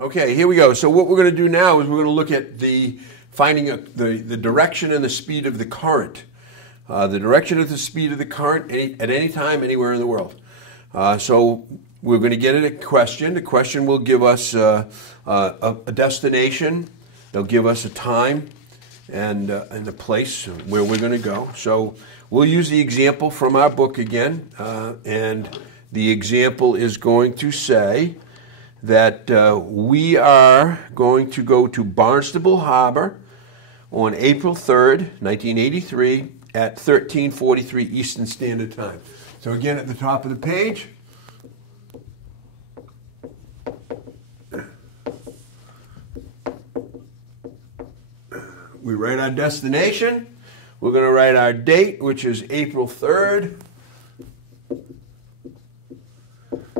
Okay, here we go. So what we're going to do now is we're going to look at finding the direction and the speed of the current. The direction of the speed of the current at any time, anywhere in the world. So we're going to get at a question. The question will give us a destination. They'll give us a time and a place where we're going to go. So we'll use the example from our book again. And the example is going to say that we are going to go to Barnstable Harbor on April 3rd, 1983 at 13:43 Eastern Standard Time. So again, at the top of the page, we write our destination. We're going to write our date, which is April 3rd,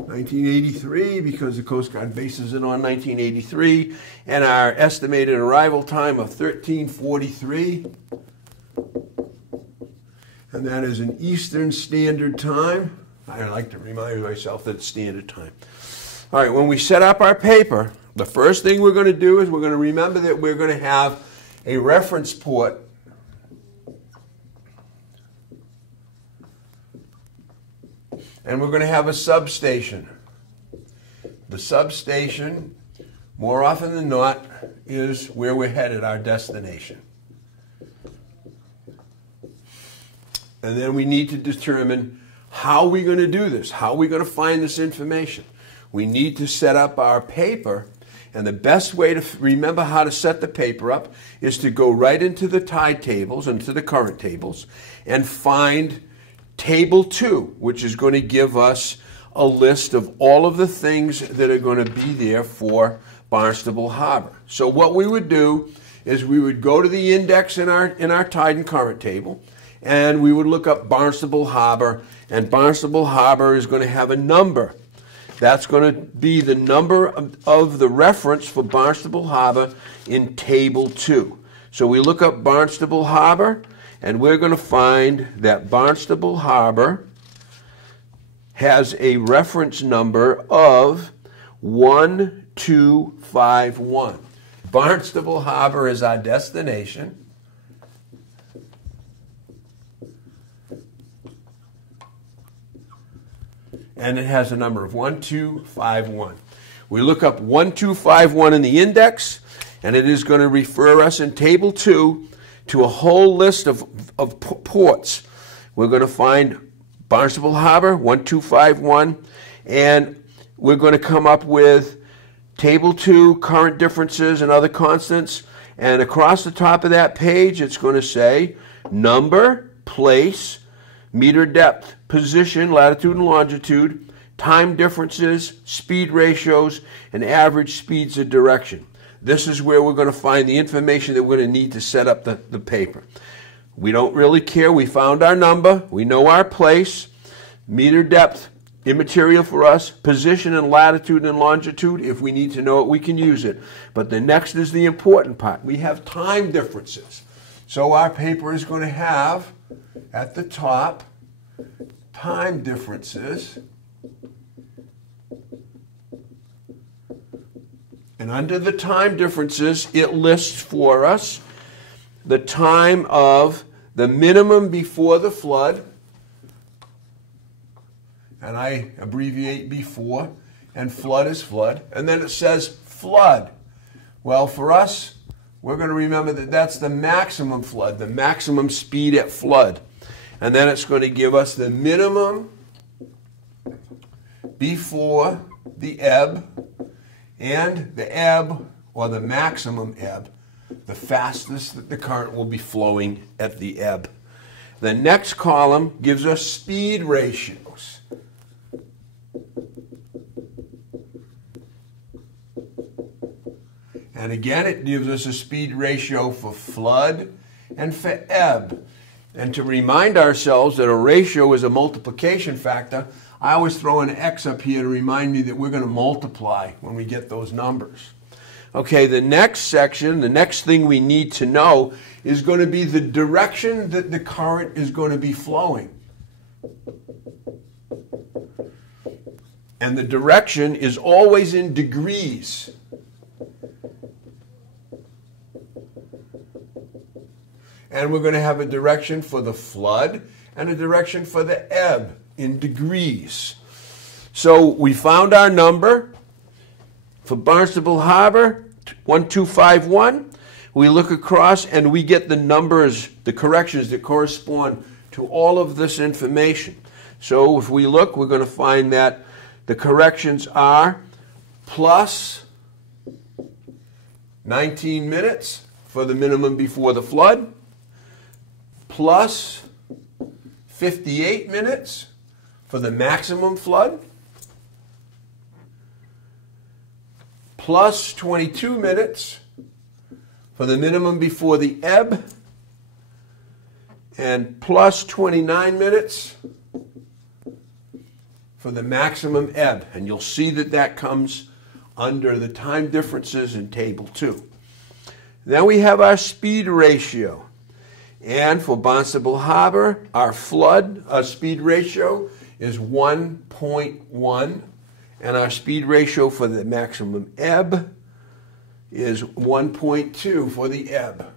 1983, because the Coast Guard bases it on 1983, and our estimated arrival time of 13:43, and that is an Eastern Standard Time. I like to remind myself that it's Standard Time. All right, when we set up our paper, the first thing we're going to do is we're going to remember that we're going to have a reference port and we're going to have a substation. The substation, more often than not, is where we're headed, our destination. And then we need to determine how we're going to do this. How are we going to find this information? We need to set up our paper, and the best way to remember how to set the paper up is to go right into the tide tables, into the current tables, and find Table 2, which is going to give us a list of all of the things that are going to be there for Barnstable Harbor. So what we would do is we would go to the index in our tide and current table, and we would look up Barnstable Harbor, and Barnstable Harbor is going to have a number. That's going to be the number of the reference for Barnstable Harbor in Table 2. So we look up Barnstable Harbor, and we're going to find that Barnstable Harbor has a reference number of 1251. Barnstable Harbor is our destination. And it has a number of 1251. We look up 1251 in the index, and it is going to refer us in Table 2 to a whole list of ports. We're going to find Barnstable Harbor, 1251, and we're going to come up with Table 2, current differences and other constants, and across the top of that page it's going to say number, place, meter depth, position, latitude and longitude, time differences, speed ratios, and average speeds of direction. This is where we're going to find the information that we're going to need to set up the paper. We don't really care. We found our number. We know our place. Meter depth, immaterial for us. Position and latitude and longitude, if we need to know it, we can use it. But the next is the important part. We have time differences. So our paper is going to have, at the top, time differences. And under the time differences, it lists for us the time of the minimum before the flood, and I abbreviate before, and flood is flood, and then it says flood. Well, for us, we're going to remember that that's the maximum flood, the maximum speed at flood. And then it's going to give us the minimum before the ebb, and the ebb, or the maximum ebb, the fastest that the current will be flowing at the ebb. The next column gives us speed ratios. And again, it gives us a speed ratio for flood and for ebb. And to remind ourselves that a ratio is a multiplication factor, I always throw an X up here to remind me that we're going to multiply when we get those numbers. Okay, the next section, the next thing we need to know is going to be the direction that the current is going to be flowing. And the direction is always in degrees. and we're going to have a direction for the flood and a direction for the ebb in degrees. So we found our number for Barnstable Harbor, 1251. We look across and we get the numbers, the corrections that correspond to all of this information. So if we look, we're going to find that the corrections are plus 19 minutes for the minimum before the flood, plus 58 minutes for the maximum flood, plus 22 minutes for the minimum before the ebb, and plus 29 minutes for the maximum ebb. And you'll see that that comes under the time differences in Table 2. Then we have our speed ratio. And for Barnstable Harbor, our flood speed ratio is 1.1. And our speed ratio for the maximum ebb is 1.2 for the ebb.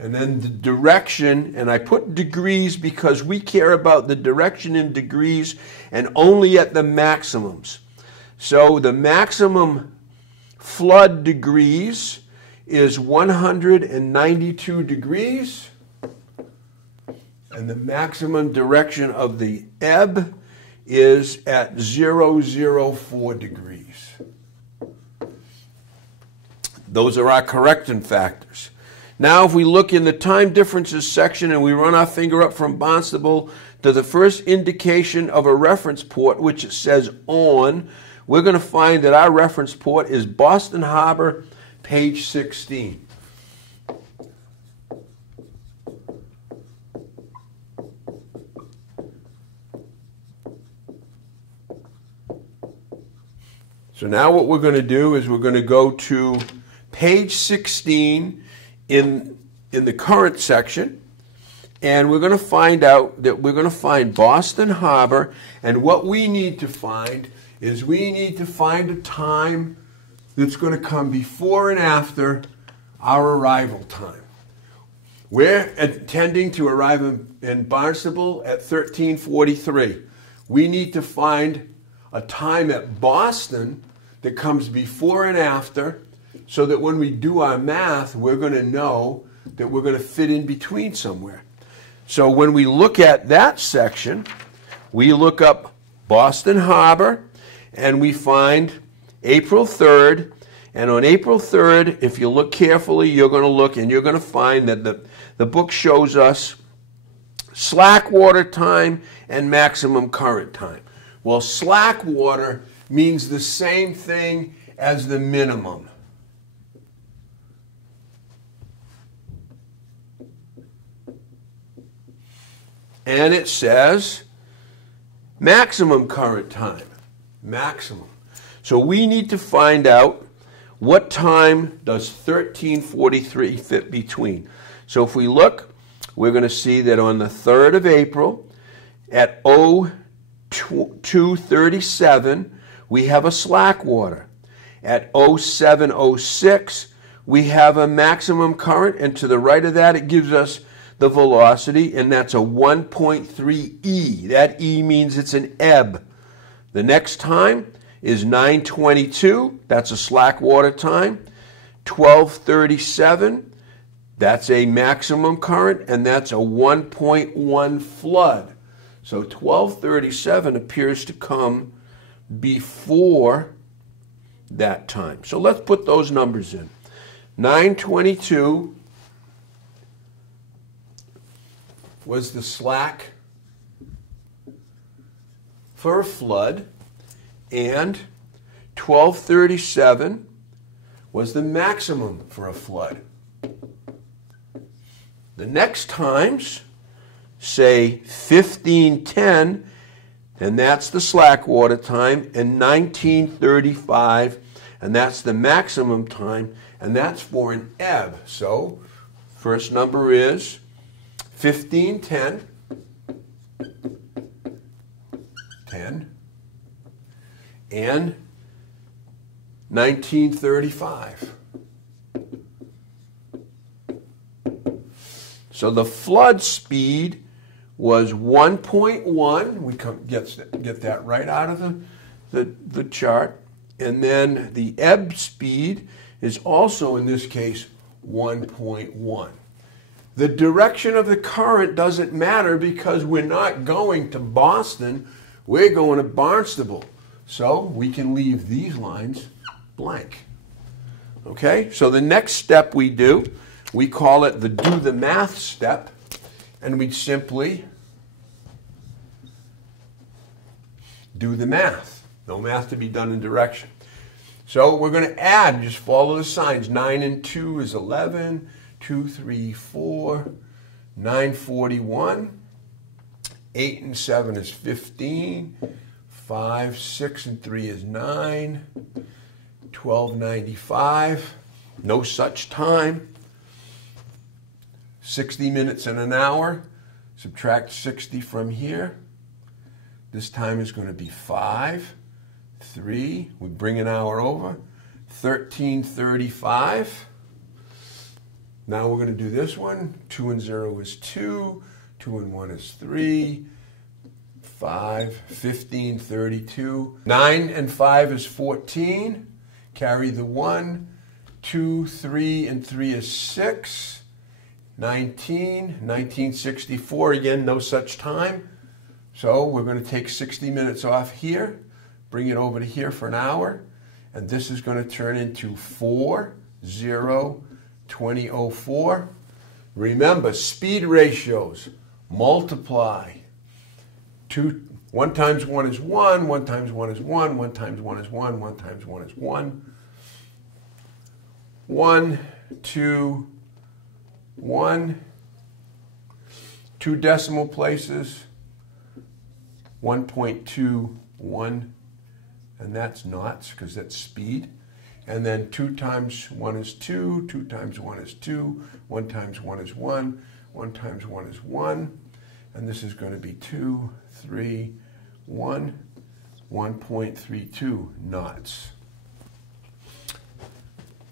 And then the direction, and I put degrees because we care about the direction in degrees and only at the maximums. So the maximum flood degrees is 192 degrees, and the maximum direction of the ebb is at 004 degrees. Those are our correcting factors. Now if we look in the time differences section and we run our finger up from Barnstable to the first indication of a reference port, which it says on, we're going to find that our reference port is Boston Harbor, page 16. So now what we're going to do is we're going to go to page 16 in the current section, and we're going to find out that we're going to find Boston Harbor, and what we need to find is we need to find a time that's going to come before and after our arrival time. We're intending to arrive in Barnstable at 13:43. We need to find a time at Boston that comes before and after, so that when we do our math, we're going to know that we're going to fit in between somewhere. So when we look at that section, we look up Boston Harbor, and we find April 3rd. And on April 3rd, if you look carefully, you're going to look and you're going to find that the book shows us slack water time and maximum current time. Well, slack water means the same thing as the minimum. And it says maximum current time. Maximum. So we need to find out what time does 13:43 fit between. So if we look, we're going to see that on the 3rd of April at 02:37 we have a slack water. At 07:06 we have a maximum current, and to the right of that it gives us the velocity, and that's a 1.3 E. That E means it's an ebb. The next time is 9:22. That's a slack water time. 12:37. That's a maximum current, and that's a 1.1 flood. So 12:37 appears to come before that time. So let's put those numbers in. 9:22 was the slack for a flood, and 12:37 was the maximum for a flood. The next times, say 15:10, and that's the slack water time, and 19:35, and that's the maximum time, and that's for an ebb. So first number is 15:10, 10, and 19:35. So the flood speed was 1.1. We get that right out of the chart. And then the ebb speed is also, in this case, 1.1. The direction of the current doesn't matter because we're not going to Boston, we're going to Barnstable. So we can leave these lines blank. Okay, so the next step we do, we call it the do the math step, and we simply do the math. No math to be done in direction. So we're going to add, just follow the signs. 9 and 2 is 11. 2, 3, 4, 9, 41. 8 and 7 is 15. 5, 6 and 3 is 9. 1295. No such time. 60 minutes in an hour. Subtract 60 from here. This time is going to be 5. 3. We bring an hour over. 1335. Now we're going to do this one. 2 and 0 is 2. 2 and 1 is 3. 5. 1532. 9 and 5 is 14. Carry the 1. 2, 3, and 3 is 6. 19. 1964. Again, no such time. So we're going to take 60 minutes off here. Bring it over to here for an hour. And this is going to turn into 4, 0, 2004. Remember, speed ratios, multiply. 1 times 1 is 1, 1 times 1 is 1, 1 times 1 is 1, 1 times 1 is 1. 1, 2, 1. 2 decimal places, 1.21, and that's knots because that's speed. And then 2 times 1 is 2, 2 times 1 is 2, 1 times 1 is 1, 1 times 1 is 1, and this is going to be 2, 3, 1, 1.32 knots.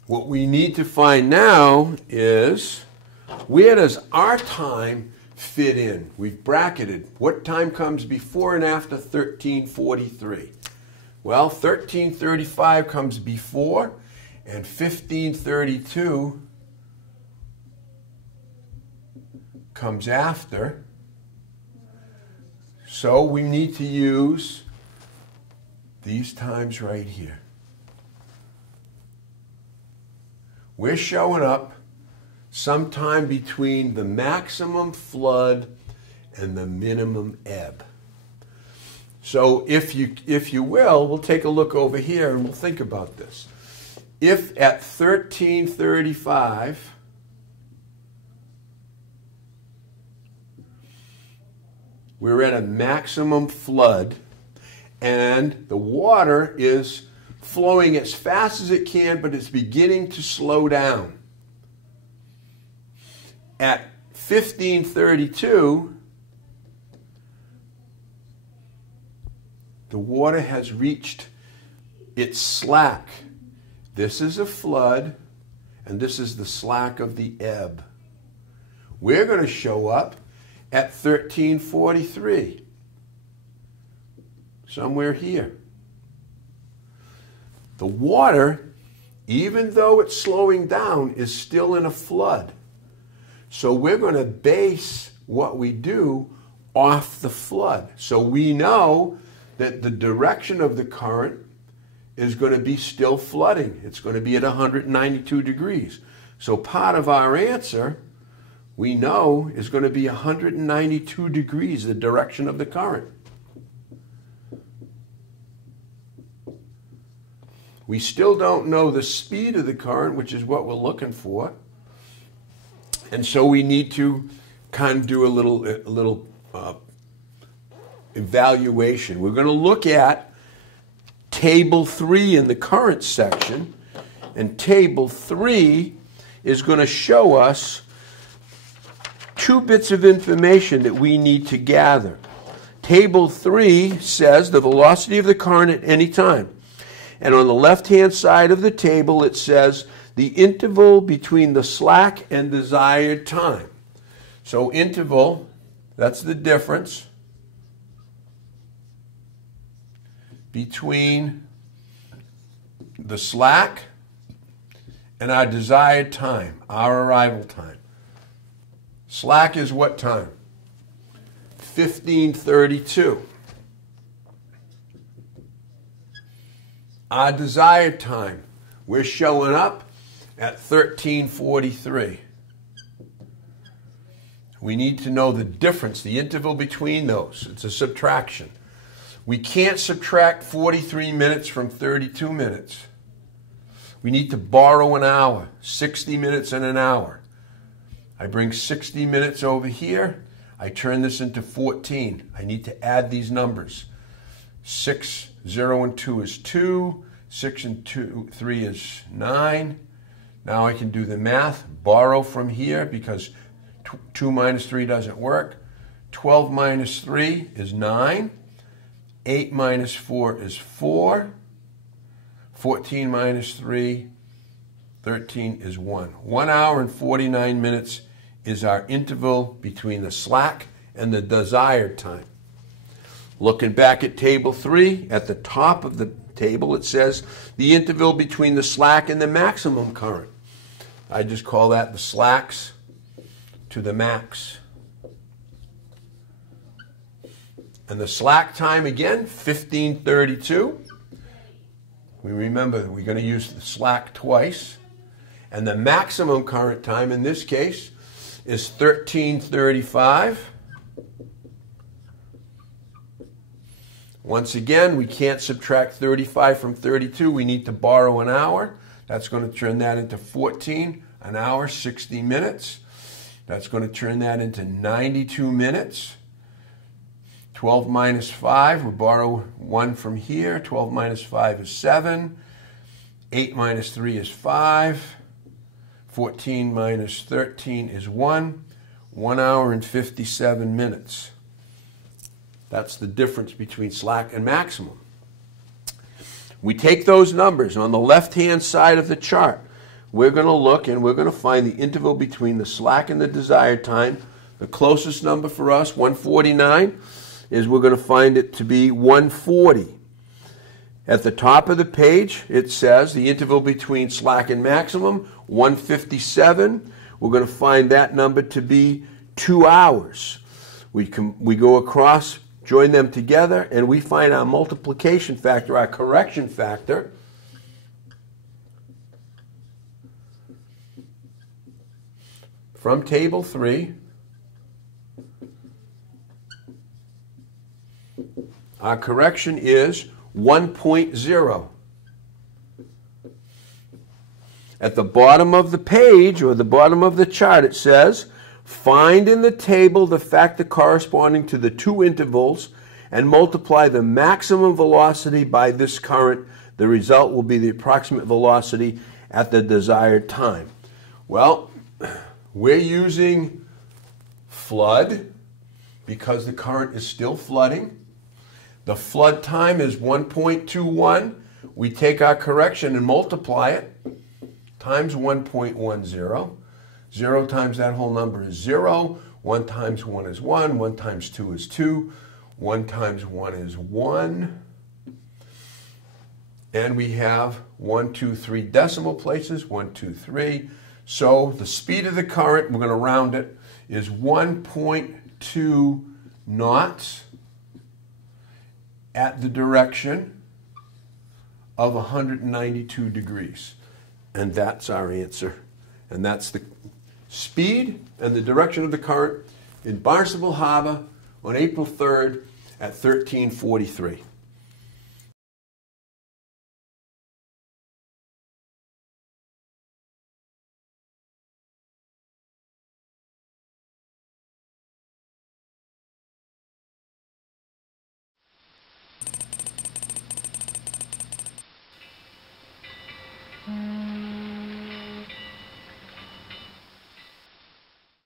What we need to find now is where does our time fit in? We've bracketed what time comes before and after 1343. Well, 1335 comes before, and 1532 comes after. So we need to use these times right here. We're showing up sometime between the maximum flood and the minimum ebb. So if you will, we'll take a look over here and we'll think about this. If at 1335 we're at a maximum flood and the water is flowing as fast as it can, but it's beginning to slow down. At 1532, the water has reached its slack. This is a flood, and this is the slack of the ebb. We're going to show up at 1343, somewhere here. The water, even though it's slowing down, is still in a flood. So we're going to base what we do off the flood. So we know that the direction of the current is going to be still flooding. It's going to be at 192 degrees. So part of our answer, we know, is going to be 192 degrees, the direction of the current. We still don't know the speed of the current, which is what we're looking for. And so we need to kind of do a little evaluation. We're going to look at Table 3 in the current section, and Table 3 is going to show us 2 bits of information that we need to gather. Table 3 says the velocity of the current at any time. And on the left-hand side of the table, it says the interval between the slack and desired time. So interval, that's the difference between the slack and our desired time, our arrival time. Slack is what time? 15:32. Our desired time, we're showing up at 13:43. We need to know the difference, the interval between those. It's a subtraction. We can't subtract 43 minutes from 32 minutes. We need to borrow an hour, 60 minutes and an hour. I bring 60 minutes over here. I turn this into 14. I need to add these numbers. 6, 0, and 2 is 2. 6 and 2, 3 is 9. Now I can do the math. Borrow from here because 2 minus 3 doesn't work. 12 minus 3 is 9. 8 minus 4 is 4. 14 minus 3, 13 is 1. 1 hour and 49 minutes is our interval between the slack and the desired time. Looking back at table 3, at the top of the table it says the interval between the slack and the maximum current. I just call that the slacks to the max. And the slack time again, 15:32. We remember we're going to use the slack twice. And the maximum current time in this case is 13:35. Once again, we can't subtract 35 from 32. We need to borrow an hour. That's going to turn that into 14, an hour, 60 minutes. That's going to turn that into 92 minutes. 12 minus 5, we borrow 1 from here. 12 minus 5 is 7. 8 minus 3 is 5. 14 minus 13 is 1. 1 hour and 57 minutes. That's the difference between slack and maximum. We take those numbers on the left-hand side of the chart. We're going to look and we're going to find the interval between the slack and the desired time. The closest number for us, 149, is we're going to find it to be 140. At the top of the page, it says the interval between slack and maximum, 157. We're going to find that number to be 2 hours. We go across, join them together, and we find our multiplication factor, our correction factor. From table 3, our correction is 1.0. At the bottom of the page, or the bottom of the chart, it says, find in the table the factor corresponding to the two intervals and multiply the maximum velocity by this current. The result will be the approximate velocity at the desired time. Well, we're using flood because the current is still flooding. The flood time is 1.21. We take our correction and multiply it times 1.10. 0 times that whole number is 0. 1 times 1 is 1. 1 times 2 is 2. 1 times 1 is 1. And we have 1, 2, 3 decimal places. 1, 2, 3. So the speed of the current, we're going to round it, is 1.2 knots at the direction of 192 degrees. And that's our answer. And that's the speed and the direction of the current in Barnstable Harbor on April 3rd at 13:43.